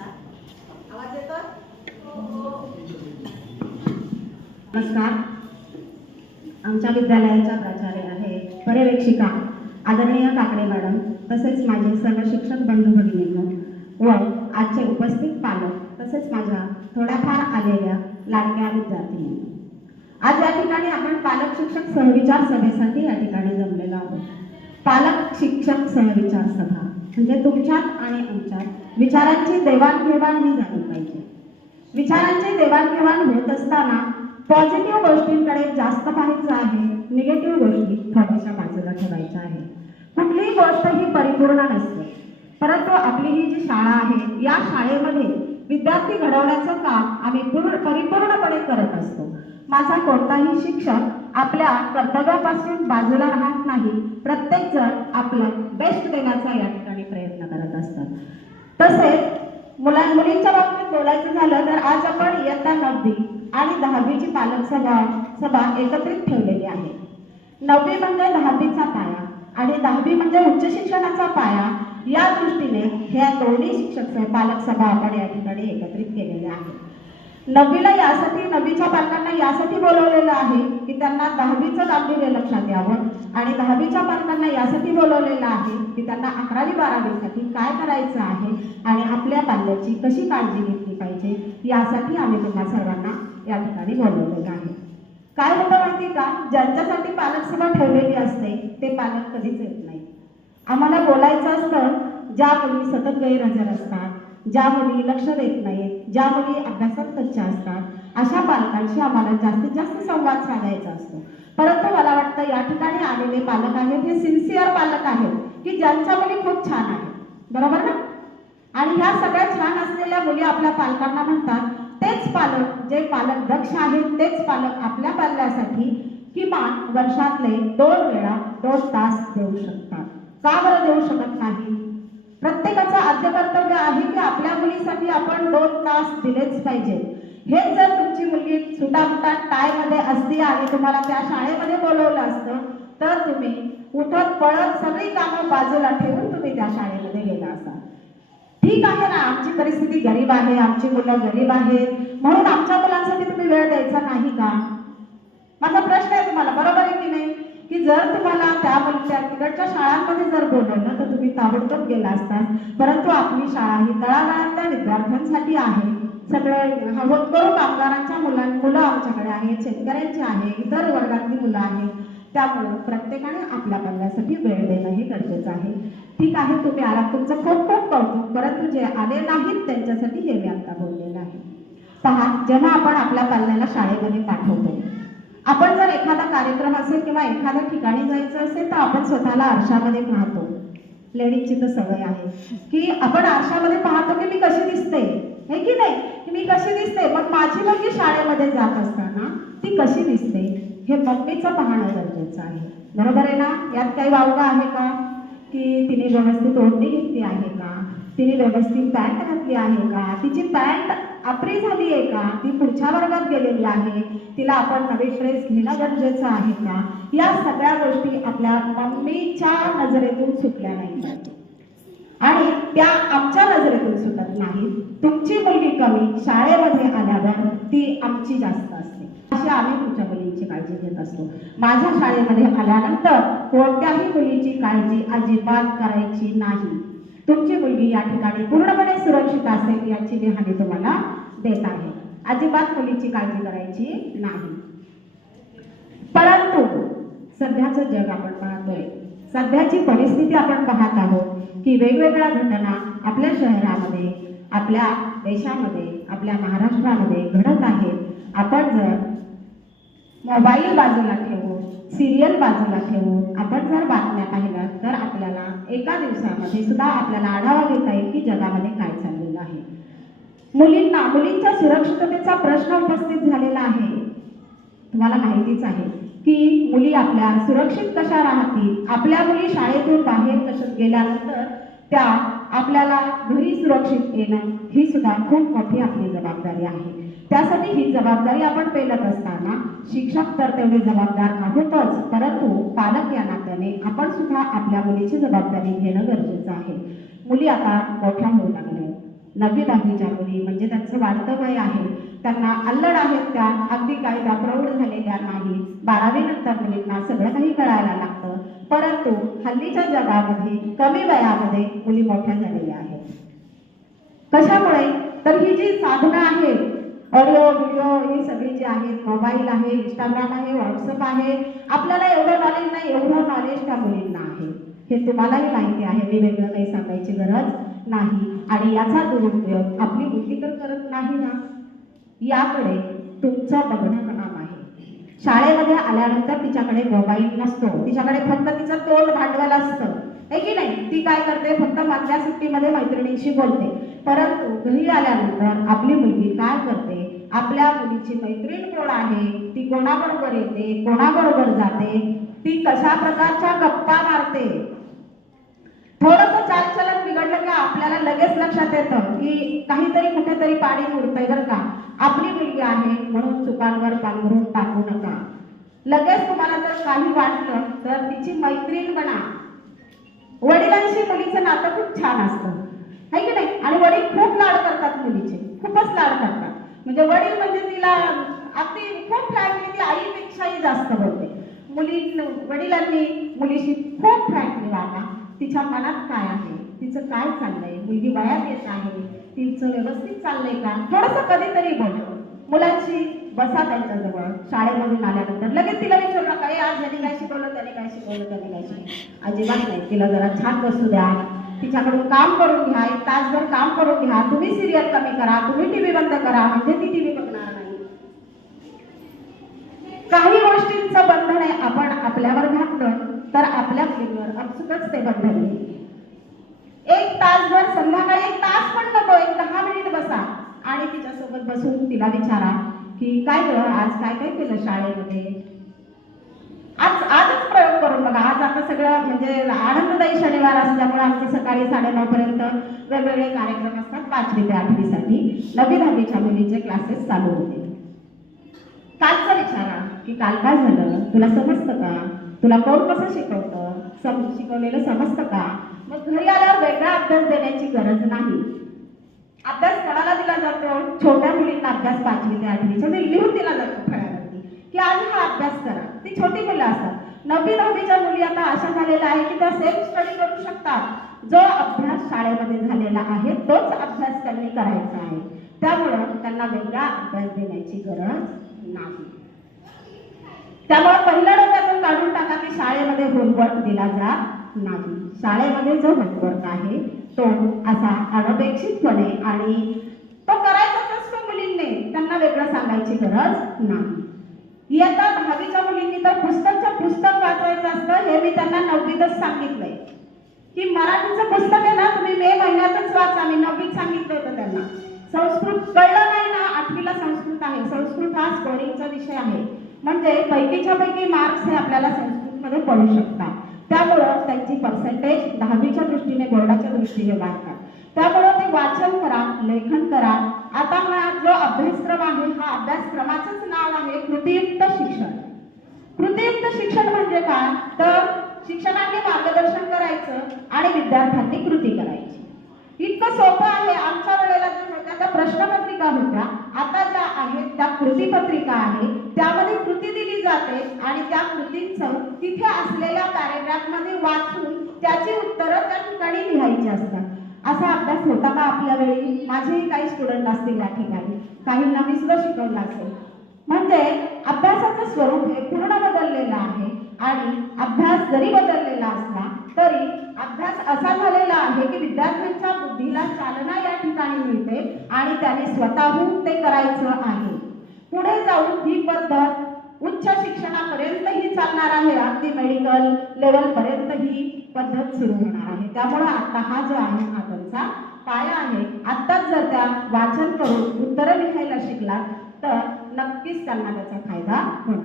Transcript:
आवाज येतो? नमस्कार. आमच्या विद्यालयाच्या प्राचार्य आहे पर्यवेक्षिका आदरणीय काकडे मॅडम, तसेच माझे सर्व शिक्षक बंधू भगिनींनो व आजचे उपस्थित पालक तसेच माझ्या थोड्याफार आलेल्या लाडक्या विद्यार्थिनींनो, आज या ठिकाणी आपण पालक शिक्षक सहविचार सभेसाठी या ठिकाणी जमलेलो आहोत. पालक शिक्षक सहविचार सभा म्हणजे तुमच्यात आणि आमच्यात विचारांची देवाणघेवाण ही झाली पाहिजे. विचारांची देवाणघेवाण होत असताना पॉझिटिव्ह गोष्टींकडे जास्त पाहायचं आहे, निगेटिव्ह गोष्टी थोड्याशा बाजूला ठेवायच्या आहे. कुठलीही गोष्ट ही परिपूर्ण नसते, परंतु आपली ही जी शाळा आहे या शाळेमध्ये विद्यार्थी घडवण्याचं काम आम्ही परिपूर्णपणे करत असतो. माझा कोणताही शिक्षक आपल्या कर्तव्यापासून बाजूला राहत नाही. प्रत्येक जण आपलं बेस्ट देण्याचा या ठिकाणी प्रयत्न करत असतात. तसेच मुलींच्या बाबतीत बोलायचं झालं तर आज आपण इयत्ता 9वी आणि 10वीची पालक सभा एकत्रित ठेवलेली आहे. 9वी म्हणजे 10वीचा पाया आणि 10वी म्हणजे उच्च शिक्षणाचा पाया. या दृष्टीने ह्या दोन्ही शिक्षक पालक सभा आपण या ठिकाणी एकत्रित केलेल्या आहेत. 9वीला यासाठी 9वीच्या पालकांना यासाठी बोलवलेलं आहे की त्यांना 10वीचं गांभीर्य लक्षात यावं आणि 10वीच्या पालकांना यासाठी बोलवलेलं आहे की त्यांना 11वी 12वीसाठी काय करायचं आहे आणि आपल्या पाल्याची कशी काळजी घेतली पाहिजे यासाठी आम्ही तुम्हा सर्वांना या ठिकाणी बोलवलेलं आहे. काय होतं माहिती का, ज्यांच्यासाठी पालक सभा ठेवलेली असते ते पालक कधीच येत नाही. आम्हाला बोलायचं असतं ज्या मुली सतत गैरहजर असतात, ज्या मुली लक्ष देत नाहीत, ज्या मुली अभ्यासात कच्च्या असतात, अशा पालकांशी आम्हाला जास्तीत जास्त संवाद साधायचा असतो. परंतु मला वाटतं या ठिकाणी आलेले पालक आहेत हे सिन्सिअर पालक आहेत की ज्यांच्या मुली खूप छान आहेत, बरोबर ना? आणि ह्या सगळ्या छान असलेल्या मुली आपल्या पालकांना म्हणतात. तेच पालक, जे पालक दक्ष आहेत तेच पालक आपल्या पाल्यासाठी किमान वर्षातले 2 वेळा 2 तास देऊ शकतात. का बरं देऊ शकत नाही? प्रत्येकाचं आद्य कर्तव्य आहे की आपल्या मुलीसाठी आपण 2 तास दिलेच पाहिजे. हेच जर तुमची मुलगी सुटामुटा टायमध्ये असती आणि तुम्हाला त्या शाळेमध्ये बोलवलं असतं तर तुम्ही उठत पळत सगळी कामं बाजूला ठेवून तुम्ही त्या शाळेमध्ये गेला असाल. ठीक आहे ना, आमची परिस्थिती गरीब आहे, आमची मुलं गरीब आहेत म्हणून आमच्या मुलांसाठी तुम्ही वेळ द्यायचा नाही का? माझा प्रश्न आहे तुम्हाला, बरोबर आहे की नाही? की जर तुम्हाला त्या मुलीच्या तिकडच्या शाळांमध्ये जर बोलवलं तर तुम्ही ताबडतोब गेला असतात. परंतु आपली शाळा ही तळागाळातल्या विद्यार्थ्यांसाठी आहे. सगळे हवं करून कामगारांच्या मुलं आमच्याकडे आहेत, शेतकऱ्यांची आहे, इतर वर्गातली मुलं आहेत. त्यामुळे प्रत्येकाने आपल्या पाल्यासाठी वेळ देणं हे गरजेचं आहे. ठीक आहे, तुम्ही आलात, तुमचं खूप खूप कौतुक. परंतु जे आले नाहीत त्यांच्यासाठी हे मी आता बोललेलं आहे. पहा, जेव्हा आपण आपल्या पाल्याला शाळेमध्ये पाठवतो, आपण जर एखादा कार्यक्रम असेल किंवा एखाद्या ठिकाणी जायचं असेल तर आपण स्वतःला आरशामध्ये पाहतो. लेडीजची तर सवय आहे की आपण आरशामध्ये पाहतो की मी कशी दिसते, हे की नाही, की मी कशी दिसते. मग माझी मुलगी शाळेमध्ये जात असताना ती कशी दिसते हे मम्मीचं पाहणं गरजेचं आहे, बरोबर आहे ना? यात काही वावगं आहे का? की तिने व्यवस्थित ओढणी घेतली आहे का, तिने व्यवस्थित पॅन्ट घातली आहे का, तिची पॅन्ट आपरी झाली आहे का, ती पुढच्या वर्गात गेलेली आहे, तिला आपण नवीन ड्रेस घेणं गरजेचं आहे का? या सगळ्या गोष्टी आपल्या मम्मीच्या नजरेतून सुटल्या नाही आणि त्या आमच्या नजरेतून सुटत नाही. तुमची मुलगी कमी, शाळेमध्ये आल्यावर ती आमची जास्त असते. अशी आम्ही तुमच्या मुलींची काळजी घेत असतो. माझ्या शाळेमध्ये आल्यानंतर कोणत्याही मुलीची काळजी अजिबात करायची नाही. तुमची मुलगी या ठिकाणी पूर्णपणे सुरक्षित असेल याची मी हमी तुम्हाला देत आहे. अजिबात मुलीची काळजी करायची नाही. परंतु सध्याचं जग आपण पाहतोय, सध्याची परिस्थिती आपण पाहत आहोत की वेगवेगळ्या घटना आपल्या शहरामध्ये, आपल्या देशामध्ये, आपल्या महाराष्ट्रामध्ये घडत आहेत. आपण जर मोबाईल बाजूला ठेवून, सिरियल बाजूला ठेवून आपण जर बातम्या पाहिल्या तर आपल्याला एका दिवसामध्ये सुद्धा आपल्याला आढावा घेता येईल की जगामध्ये काय चाललेलं आहे. मुलींच्या सुरक्षिततेचा प्रश्न उपस्थित झालेला आहे. तुम्हाला माहितीच आहे की मुली आपल्या सुरक्षित कशा राहतील, आपल्या मुली शाळेतून बाहेर कशा गेल्यानंतर त्या आपल्याला घरी सुरक्षित येणं ही सुद्धा खूप मोठी आपली जबाबदारी आहे. त्यासाठी ही जबाबदारी आपण पेलत असताना शिक्षक तर तेवढे जबाबदार आहोतच, परंतु पालक या नात्याने आपण सुद्धा आपल्या मुलीची जबाबदारी घेणं गरजेचं आहे. मुली आता मोठ्या होऊ लागल्या, 9वी 10वीच्या मुली म्हणजे त्यांचं वाढतं वय आहे, त्यांना अल्लड आहेत, त्या अगदी काय त्या प्रौढ झालेल्या नाही. 12वी नंतर मुलींना सगळं काही कळायला लागतं. परंतु हल्लीच्या जगामध्ये कमी वयामध्ये मुली मोठ्या झालेल्या आहेत. कशामुळे? तर ही जी साधनं आहेत, ऑडिओ व्हिडिओ ही सगळी जी आहेत, मोबाईल आहे, इंस्टाग्राम आहे, व्हॉट्सअप आहे, आपल्याला एवढं नॉलेज नाही, एवढं नॉलेज त्या मुलींना आहे. हे तुम्हालाही माहिती आहे, मी वेगळं काही सांगायची गरज नाही. आणि याचा दुरुपयोग आपली मुलगी तर करत नाही ना, याकडे तुमचं बघणं काम आहे. शाळेमध्ये आल्यानंतर तिच्याकडे मोबाईल नसतो, तिच्याकडे फक्त तिचं तोंड भांडवल असतं, आहे की नाही? ती काय करते? फक्त मधल्या सुट्टीमध्ये मैत्रिणींशी बोलते. परंतु घरी आल्यानंतर आपली मुलगी काय करते? आपल्या मुलीची मैत्रीण कोण आहे, ती कोणाबरोबर येते, कोणाबरोबर जाते, ती कशा प्रकारच्या गप्पा मारते. थोडंसं चालचलन बिघडलं की आपल्याला लगेच लक्षात येतं की काहीतरी कुठेतरी पाणी मुरतंय बरं का. आपली मुलगी आहे म्हणून चुकांवर पांघरून टाकू नका. लगेच तुम्हाला जर काही वाटलं तर तिची मैत्रीण बना. वडिलांशी मुलीचं नातं खूप छान असतं, है की नाही? आणि वडील खूप लाड करतात मुलीचे, खूपच लाड करतात. म्हणजे वडील म्हणजे तिला अगदी खूप फ्रँकली ती आईपेक्षाही जास्त बोलते. वडिलांनी मुलीशी खूप फ्रँकली वागा. तिच्या मनात काय आहे, तिचं काय चाललंय, मुलगी वयात येत आहे, तिचं व्यवस्थित चाललंय का, थोडंसं कधीतरी बोल. मुलांची बसा त्यांच्याजवळ. शाळेमधून आल्यानंतर लगेच तिला विचारू नका, आज यांनी काय शिकवलं, त्याने काय शिकवलं, त्याने काय शिकवलं. अजिबात नाही. तिला जरा छान बसू द्या, तिच्याकडून काम करून घ्या, 1 तासभर काम करून घ्या. तुम्ही सिरियल कमी करा, तुम्ही टीव्ही बंद करा, म्हणजे ती टीव्ही बघणार नाही. काही गोष्टींचं बंधन आहे आपण आपल्यावर घातलं तर आपल्या मुलीवर आपसुकच ते बंधन आहे. 1 तासभर, संध्याकाळी 1 तास पण नको, 10 मिनिट बसा आणि तिच्यासोबत बसून तिला विचारा की काय ग, आज काय काय केलं शाळेमध्ये. आजच प्रयोग करून बघा. आज आता सगळं म्हणजे आनंददायी शनिवार असल्यामुळे आमचे सकाळी 9:30 पर्यंत वेगवेगळे कार्यक्रम असतात. 5वी ते 8वी साठी 9वी 10वीच्या मुलींचे क्लासेस चालू होते. कालचा विचारा की काल काय झालं, तुला समजतं का, तुला कोण कसं शिकवतं, शिकवलेलं समजतं का. मग घरी आल्यावर वेगळा अभ्यास देण्याची गरज नाही. अभ्यास कोणाला दिला जातो? छोट्या मुलींना अभ्यास 5वी ते 8वीच्या लिहून दिला जातो फळ्यावरती की आज हा अभ्यास करा. ती छोटी मुलं असतात. 9वी 10वीच्या मुली आता अशा झालेल्या आहे की त्या सेल्फ स्टडी करू शकतात. जो अभ्यास शाळेमध्ये झालेला आहे तोच अभ्यास त्यांनी करायचा आहे. त्यामुळं त्यांना वेगळा अभ्यास देण्याची गरज नाही. त्यामुळे पहिल्या डोक्यातून काढून टाका की शाळेमध्ये होमवर्क दिला जात नाही. शाळेमध्ये जो होमवर्क आहे तो असा अनपेक्षितपणे आणि तो करायचाच असतो मुलींनी, त्यांना वेगळं सांगायची गरज नाही. इयत्ता 10वीच्या मुलींनी तर पुस्तक वाचायचं असतं. हे मी त्यांना 9वीतच सांगितलंय की मराठीचं पुस्तक आहे ना, तुम्ही मे महिन्यातच वाचा. मी 9वीत सांगितलं होतं त्यांना. संस्कृत कळलं नाही ना, 8वीला संस्कृत आहे. संस्कृत हा स्कोरिंगचा विषय आहे, म्हणजे पैकीच्या पैकी मार्क्स हे आपल्याला संस्कृतमध्ये पडू शकतात. त्यामुळं त्यांची पर्सेंटेज 10वीच्या दृष्टीने, बोर्डाच्या दृष्टीने वाढतात. त्यामुळं ते वाचन करा, लेखन करा. आता हा जो अभ्यासक्रम आहे, हा अभ्यासक्रमाचंच नाव आहे कृतीयुक्त शिक्षण. कृतीयुक्त शिक्षण म्हणजे काय? तर शिक्षकांनी मार्गदर्शन करायचं आणि विद्यार्थ्यांनी कृती करायची. इतकं सोपं आहे. आमच्या वेळेला जे होत्या त्या प्रश्नपत्रिका होत्या, आता ज्या आहेत त्या कृतीपत्रिका आहे. त्यामध्ये कृती दिली जाते आणि त्या कृतींचं तिथे असलेल्या पॅरेग्राफमध्ये वाचून त्याची उत्तरं त्या ठिकाणी लिहायची असतात. असा अभ्यास होता का आपल्या वेळी? माझेही काही स्टुडंट असतील या ठिकाणी, काहींना मी सुद्धा शिकवलं असेल. म्हणजे अभ्यासाचं स्वरूप हे पूर्ण बदललेलं आहे. आणि अभ्यास जरी बदललेला असला तरी अभ्यास असा झालेला आहे की विद्यार्थ्यांच्या बुद्धीला चालना या ठिकाणी मिळते आणि त्याने स्वतःहून ते करायचं आहे. पुढे जाऊन ही पद्धत उच्च शिक्षणापर्यंतही चालणार आहे. अगदी मेडिकल लेवल पर्यंत ही पद्धत सुरू होणार आहे. त्यामुळे आता हा जो आहे हा त्यांचा पाया आहे. आत्ताच जर त्या वाचन करून उत्तरं लिहायला शिकला तर नक्कीच त्यांना त्याचा फायदा होणार.